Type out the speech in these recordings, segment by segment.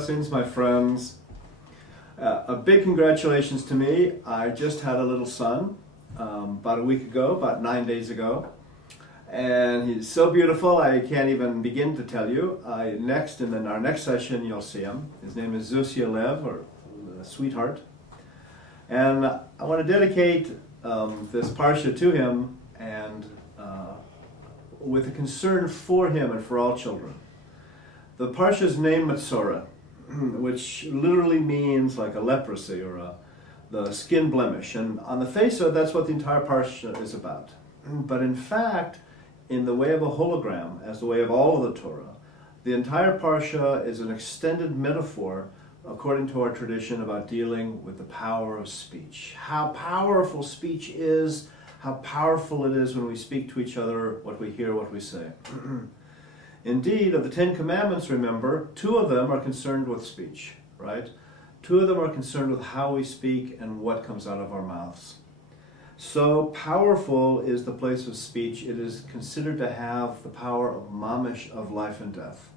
blessings, my friends. A big congratulations to me. I just had a little son about a week ago, about 9 days ago. And he's so beautiful, I can't even begin to tell you. In our next session, you'll see him. His name is Zusia Lev, or Sweetheart. And I want to dedicate this Parsha to him and with a concern for him and for all children. The Parsha is named Metsora, which literally means like a leprosy or the skin blemish. And on the face of it, that's what the entire Parsha is about. But in fact, in the way of a hologram, as the way of all of the Torah, the entire Parsha is an extended metaphor, according to our tradition, about dealing with the power of speech. How powerful speech is, how powerful it is when we speak to each other, what we hear, what we say. Indeed, of the 10 Commandments, remember, 2 of them are concerned with speech, right? 2 of them are concerned with how we speak and what comes out of our mouths. So powerful is the place of speech. It is considered to have the power of mamish, of life and death.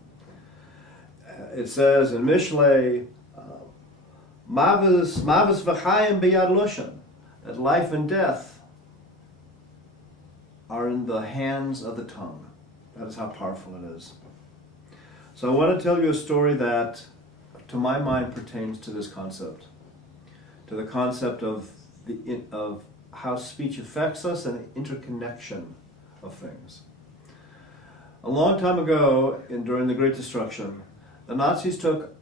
It says in Mishlei, Mavis v'chayim b'yad loshen, that life and death are in the hands of the tongue. That is how powerful it is. So I want to tell you a story that, to my mind, pertains to this concept, to the concept of how speech affects us and the interconnection of things. A long time ago, during the Great Destruction, the Nazis took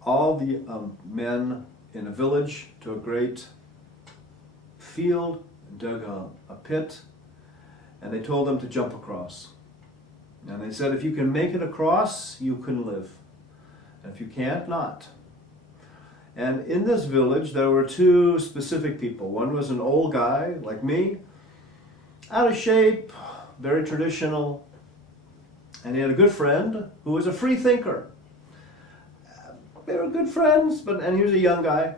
all the men in a village to a great field, dug a pit, and they told them to jump across. And they said, if you can make it across, you can live. And if you can't, not. And in this village, there were 2 specific people. One was an old guy, like me, out of shape, very traditional. And he had a good friend who was a free thinker. They were good friends, and he was a young guy.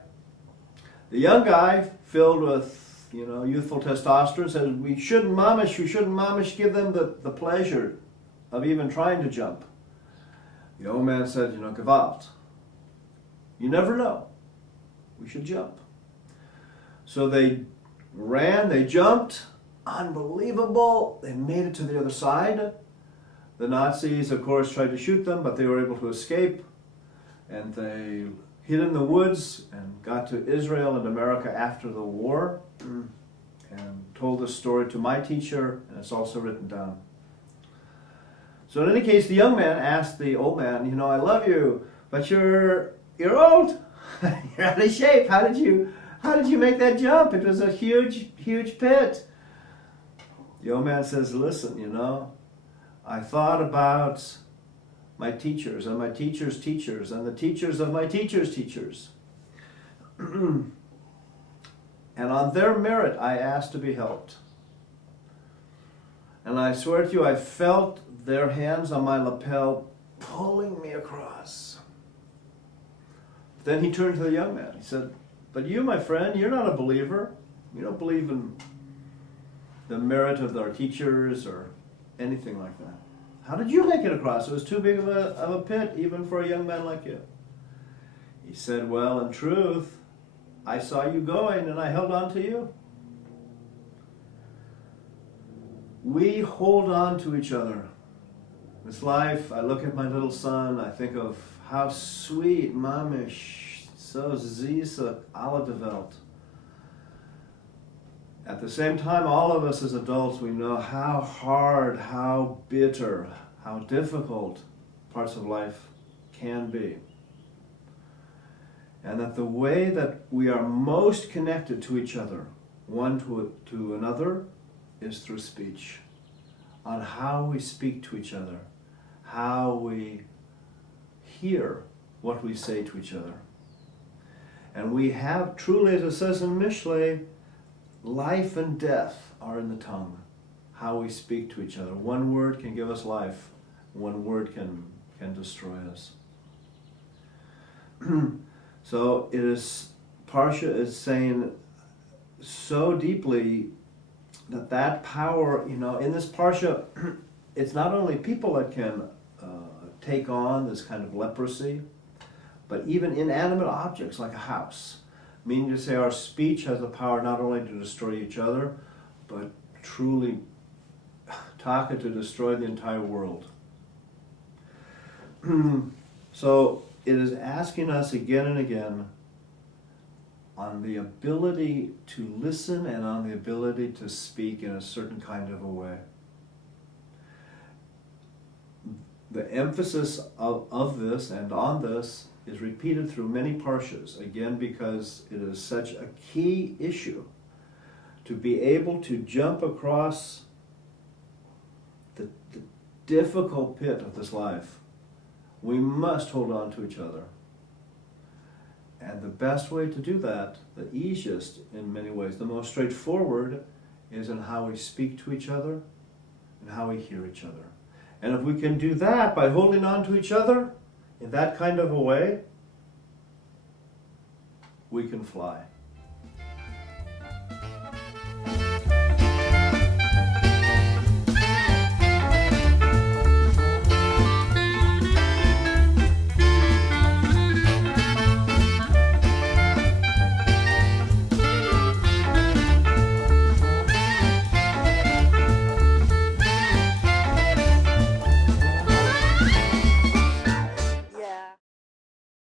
The young guy, filled with youthful testosterone, said, we shouldn't mamish give them the pleasure of even trying to jump. The old man said, Gewalt. You never know. We should jump. So they ran, they jumped. Unbelievable. They made it to the other side. The Nazis, of course, tried to shoot them, but they were able to escape. And they hid in the woods and got to Israel and America after the war and told this story to my teacher, and it's also written down. So in any case, the young man asked the old man, I love you, but you're old. You're out of shape. How did you make that jump? It was a huge pit. The old man says, listen, I thought about my teachers and my teachers' teachers and the teachers of my teachers' teachers. And on their merit, I asked to be helped. And I swear to you, I felt their hands on my lapel pulling me across. Then he turned to the young man. He said, but you, my friend, you're not a believer. You don't believe in the merit of our teachers or anything like that. How did you make it across? It was too big of a pit, even for a young man like you. He said, well, in truth, I saw you going and I held on to you. We hold on to each other. This life, I look at my little son, I think of how sweet, mamish, so zisa, alle de Welt. At the same time, all of us as adults, we know how hard, how bitter, how difficult parts of life can be. And that the way that we are most connected to each other, one to another, is through speech. On how we speak to each other, how we hear what we say to each other. And we have, truly, as it says in Mishlei, life and death are in the tongue, how we speak to each other. One word can give us life, one word can destroy us. So Parsha is saying so deeply that power, in this Parsha, it's not only people that can take on this kind of leprosy, but even inanimate objects like a house. Meaning to say our speech has the power not only to destroy each other, but truly taka to destroy the entire world. So it is asking us again and again on the ability to listen and on the ability to speak in a certain kind of a way. The emphasis of this and on this is repeated through many Parshas, again because it is such a key issue to be able to jump across the difficult pit of this life. We must hold on to each other. And the best way to do that, the easiest in many ways, the most straightforward, is in how we speak to each other and how we hear each other. And if we can do that by holding on to each other in that kind of a way, we can fly.